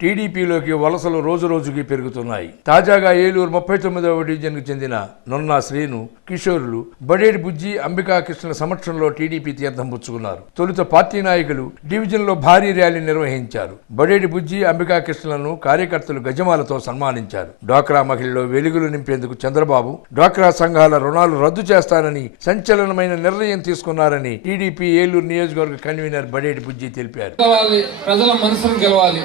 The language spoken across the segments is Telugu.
టీడీపీలోకి వలసలు రోజురోజుకి పెరుగుతున్నాయి. తాజాగా ఏలూరు 39వ డివిజన్కు చెందిన నొన్నా శ్రీను, కిషోరులు బడేడి బుజ్జి, అంబికా కృష్ణల సమక్షంలో టీడీపీ తీర్థం పుచ్చుకున్నారు. తొలుత పార్టీ నాయకులు డివిజన్లో భారీ ర్యాలీ నిర్వహించారు. బడేడి బుజ్జి, అంబికా కృష్ణలను కార్యకర్తలు గజమాలతో సన్మానించారు. డ్వాక్రా మహిళల్లో వెలుగులు నింపేందుకు చంద్రబాబు డ్వాక్రా సంఘాల రుణాలు రద్దు చేస్తానని సంచలనమైన నిర్ణయం తీసుకున్నారని టీడీపీ ఏలూరు నియోజకవర్గ కన్వీనర్ బడేడి బుజ్జి తెలిపారు. ప్రజల మనసును గెలవాలి.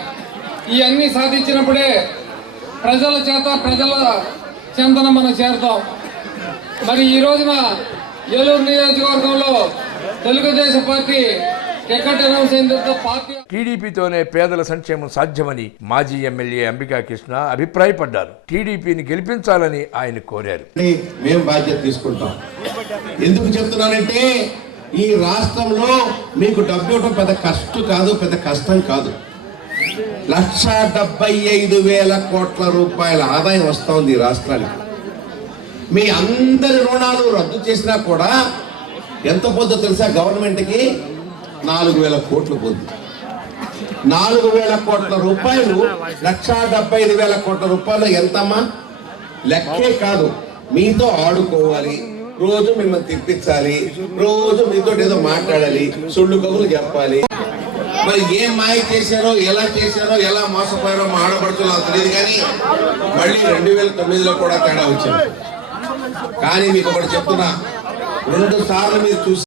ఇవన్నీ సాధించినప్పుడే ప్రజల చేత ప్రజల చెంతన మనం చేరుతాం. మరి ఈ రోజున ఏలూరు నియోజకవర్గంలో తెలుగుదేశం పార్టీ టికెట్ అనౌన్స్ అయిన తర్వాత పార్టీ టీడీపీతోనే పేదల సంక్షేమం సాధ్యమని మాజీ ఎమ్మెల్యే అంబికా కృష్ణ అభిప్రాయపడ్డారు. టీడీపీని గెలిపించాలని ఆయన కోరారు. మేము బాధ్యత తీసుకుంటాం. ఎందుకు చెప్తున్నానంటే ఈ రాష్ట్రంలో మీకు డబ్బు ఇవ్వడం పెద్ద కష్టం కాదు. 1,75,000 కోట్ల రూపాయల ఆదాయం వస్తుంది ఈ రాష్ట్రానికి. మీ అందరి రుణాలు రద్దు చేసినా కూడా ఎంత పొద్దు తెలుసా? గవర్నమెంట్కి 4,000 కోట్లు పొద్దు. 4,000 కోట్ల రూపాయలు 1,75,000 కోట్ల రూపాయలు ఎంతమ్మా? లెక్కే కాదు. మీతో ఆడుకోవాలి, రోజు మిమ్మల్ని తిప్పించాలి, రోజు మీతో ఏదో మాట్లాడాలి, సుళ్ళు కబుర్లు చెప్పాలి. మరి ఏం మాయ చేశారో, ఎలా మోసపోయారో మా ఆడపడుతున్నా తెలియదు. కానీ మళ్ళీ 2009లో కూడా తేడా వచ్చింది. కానీ మీకు ఒకటి చెప్తున్నా, 2 సార్లు మీరు చూసి